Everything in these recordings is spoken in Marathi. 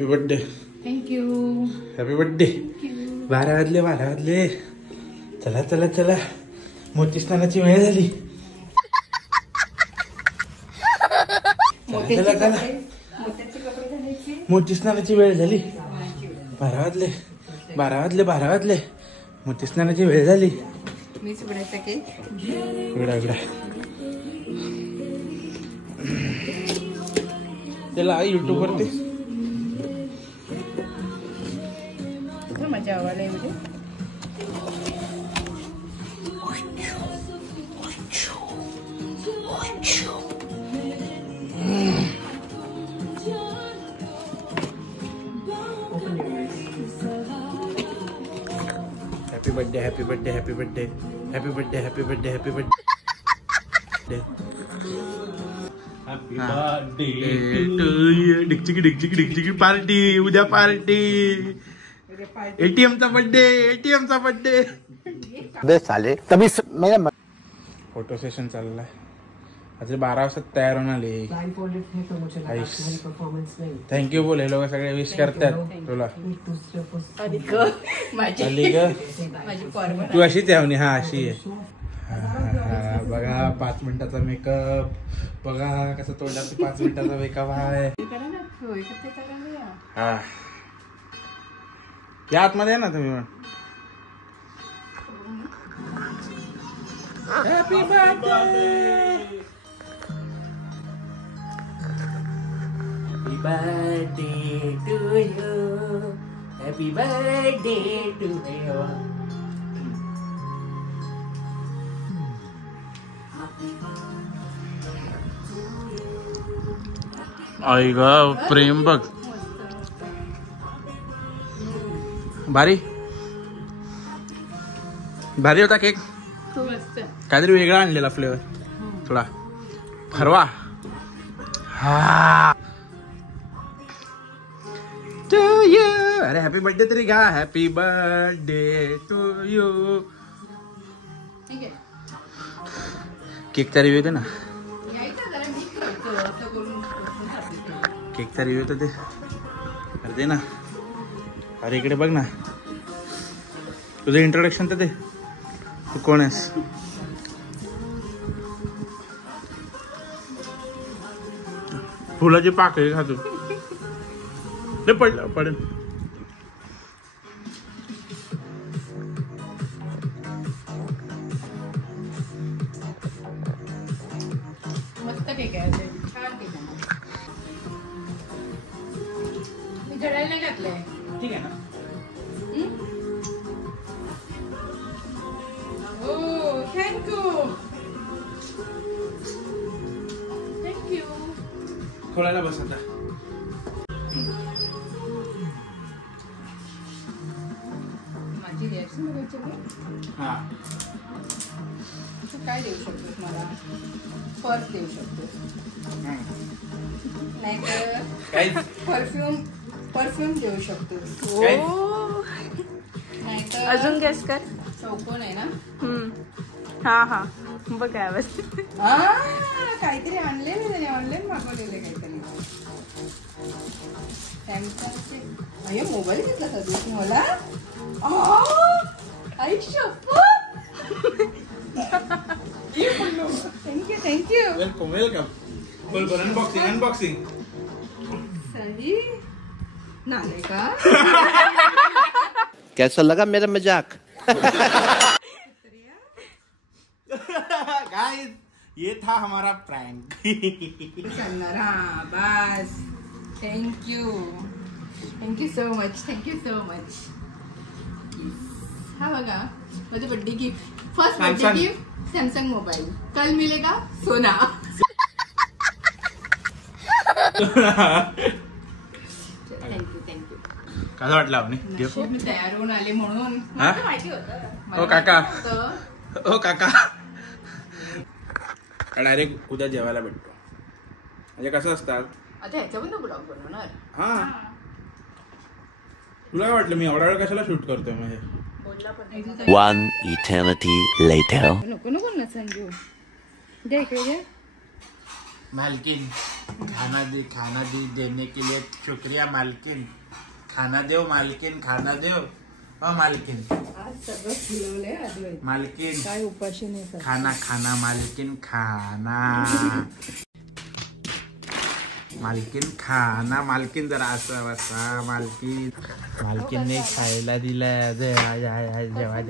Happy birthday. Thank you. Happy birthday. 12 वाजले. चला चला चला, मोती स्नानाची वेळ झाली. चला चला, मोती स्नानाची वेळ झाली. 12 वाजले. मोती स्नानाची वेळ झाली. मीच उघडायचा केक. उघडा. त्याला युट्यूब वरती माझ्या आवाला एवढे. Happy birthday. Happy birthday. Happy birthday. Happy birthday. Happy birthday. Happy birthday. Happy birthday to you. डिकचिकी पार्टी. उद्या पार्टी. एटीएमचा बर्थडे. बे साले तभी मेरा फोटो सेशन चाललाय. आज 12 वाजता तयार होऊन आले. थँक्यू बोल. हे लोक सगळे विश करतात तुला. तू अशीच आहे. हा अशी आहे. बघा 5 मिनिटाचा मेकअप. बघा कसं तोंडाचा 5 मिनिटाचा मेकअप आहे. हा, या आतमध्ये आहे ना तुम्ही. Happy birthday. Happy birthday to you. Happy birthday to you. आई ग प्रेम बघ. भारी होता केक. काहीतरी वेगळा आणलेला फ्लेवर. थोडा फरवा. हा टू यू. अरे हॅपी बर्थडे तरी घ्या. Happy birthday to you. केकचा रिव्ह्यू दे ना. केकचा रिव्ह्यू तर दे. अरे दे ना. अरे इकडे बघ ना. तुझं इंट्रोडक्शन तर दे. तू कोण आहेस. फुलाची पाकळी खातो. ते पडेल. मस्त केक आहे. छान केक आहे. मी जळायला नाही घातलंय. ठीक आहे ना. हो थँक्यू. खोलायला बस आता. माझी रिॲक्शन बघायची का. हा, काय देऊ शकतोस मला. पर्स देऊ शकतोस. नाहीतर परफ्यूम देऊ शकतोस. नाहीतर अजून गॅस कर. चौकोन आहे ना. हा बघ काय बस. काहीतरी आणलेलं त्याने. ऑनलाईन मागवलेले काहीतरी. सॅमसंगचे. अरे मोबाईल घेतला सध्या मला. आई शपथ. थँक्यू. वेलकम. बोल अनबॉक्सिंग. सही नाही का. कैसा लगा मेरा मजाक. गाइस ये था हमारा प्रैंक. सांगणार. हा बस. Thank you so much. हा बघा माझं birthday gift. First birthday gift Samsung mobile. कल मिलेगा सोना. थँक्यू. कसं वाटलं. मी तयार होऊन आले म्हणून मला माहिती होतं. ओ काका डायरेक्ट उद्या जेवायला भेटतो. म्हणजे कसं असतात आता ह्याच्यावर ब्लॉग बनवणार. हा, तुला काय वाटलं मी एवढा वेळ कशाला शूट करतोय. म्हणजे One eternity later. नको ना संजू. दे इकडे. मालकीन खाना दी देने के लिए शुक्रिया मालकिन. खाना देव मालकिन, खाना देव. मालकिन आज सगळं फुलवलंय अद्वैत. मालकिन काय उपाशी नाही करत. खाना मालकिन खाना. मालकीन खाना. मालकीन जरा असं बसा. मालकीनने खायला दिलं. जेवा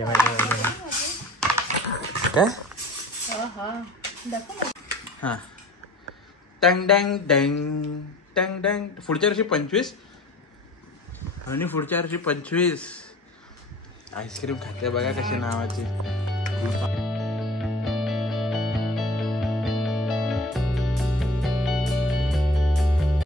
काय हा. टंग डंग डंग टंग डंग. पुढच्या वर्षी 25 आणि पुढच्या वर्षी 25. आईस्क्रीम खाते बघा कशी नावाची.